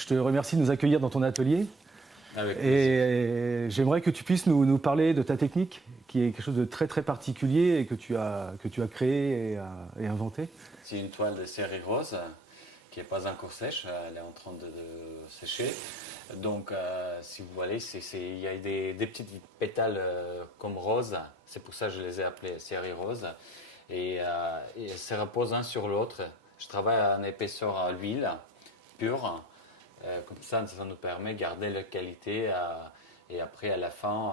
je te remercie de nous accueillir dans ton atelier. Et j'aimerais que tu puisses nous parler de ta technique, qui est quelque chose de très très particulier et que tu as créé et inventé. C'est une toile de série rose qui n'est pas encore sèche, elle est en train de sécher. Donc, si vous voyez, il y a des petites pétales comme rose, c'est pour ça que je les ai appelés série rose. Et elles se reposent un sur l'autre. Je travaille en épaisseur à l'huile pure, comme ça nous permet de garder la qualité. Et après, à la fin,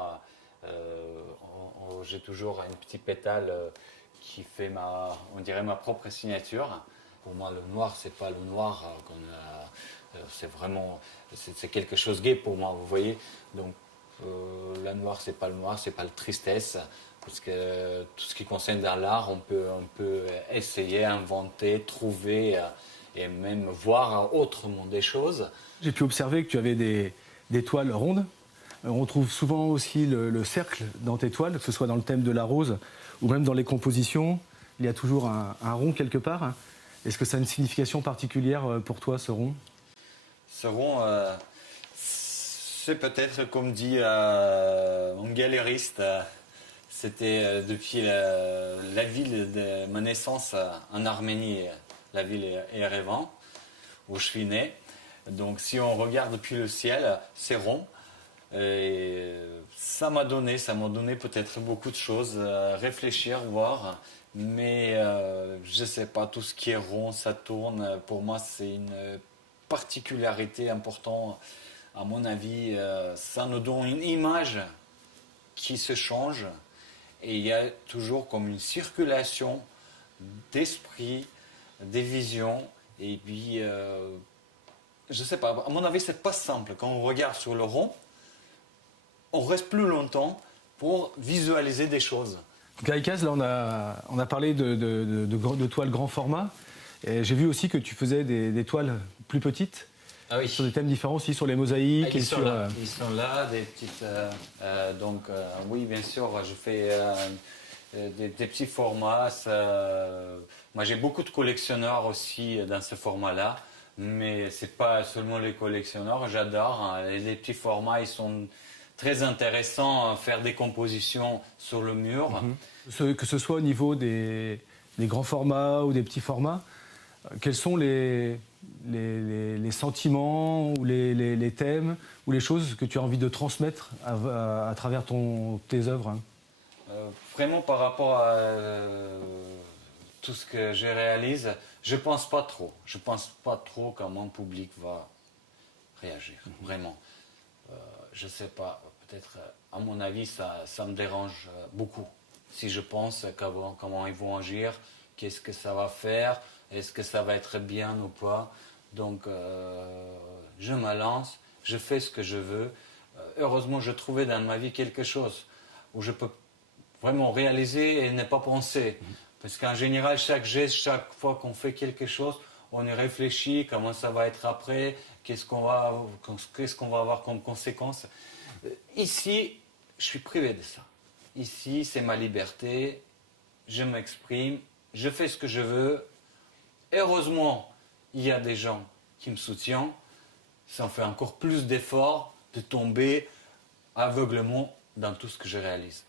j'ai toujours une petite pétale qui fait on dirait ma propre signature. Pour moi, le noir, c'est pas le noir c'est vraiment, c'est quelque chose de gai pour moi, vous voyez. Donc, le noir, c'est pas le noir, c'est pas la tristesse, parce que tout ce qui concerne dans l'art, on peut essayer, inventer, trouver et même voir autrement des choses. J'ai pu observer que tu avais des toiles rondes. On trouve souvent aussi le cercle dans tes toiles, que ce soit dans le thème de la rose ou même dans les compositions. Il y a toujours un rond quelque part. Est-ce que ça a une signification particulière pour toi, ce rond? Ce rond, c'est peut-être comme dit un galériste. C'était depuis la ville de ma naissance en Arménie, la ville Erevan, où je suis né. Donc si on regarde depuis le ciel, c'est rond. Et ça m'a donné peut-être beaucoup de choses, réfléchir, voir. Mais je ne sais pas, tout ce qui est rond, ça tourne. Pour moi, c'est une particularité importante. À mon avis, ça nous donne une image qui se change. Et il y a toujours comme une circulation d'esprit, des visions. Et puis, je ne sais pas, à mon avis, ce n'est pas simple. Quand on regarde sur le rond, on reste plus longtemps pour visualiser des choses. Gaïkaz, là on a parlé de toiles grand format. J'ai vu aussi que tu faisais des toiles plus petites, sur des thèmes différents aussi, sur les mosaïques. Ils sont là, des petites... oui, bien sûr, je fais des petits formats. Moi, j'ai beaucoup de collectionneurs aussi dans ce format-là, mais ce n'est pas seulement les collectionneurs, j'adore. Hein. Les petits formats, ils sont très intéressants à faire des compositions sur le mur. Que ce soit au niveau des grands formats ou des petits formats, quels sont les sentiments ou les thèmes ou les choses que tu as envie de transmettre à travers tes œuvres, hein? Vraiment par rapport à tout ce que je réalise, je ne pense pas trop. Je ne pense pas trop comment le public va réagir, vraiment. Je ne sais pas, peut-être, à mon avis, ça me dérange beaucoup. Si je pense comment ils vont agir, qu'est-ce que ça va faire, est-ce que ça va être bien ou pas. Donc, je me lance, je fais ce que je veux. Heureusement, je trouvais dans ma vie quelque chose où je peux vraiment réaliser et ne pas penser. Parce qu'en général, chaque geste, chaque fois qu'on fait quelque chose, on y réfléchit, comment ça va être après, qu'est-ce qu'on va avoir comme conséquence. Ici, je suis privé de ça. Ici, c'est ma liberté, je m'exprime, je fais ce que je veux. Heureusement, il y a des gens qui me soutiennent. Ça en fait encore plus d'efforts de tomber aveuglement dans tout ce que je réalise.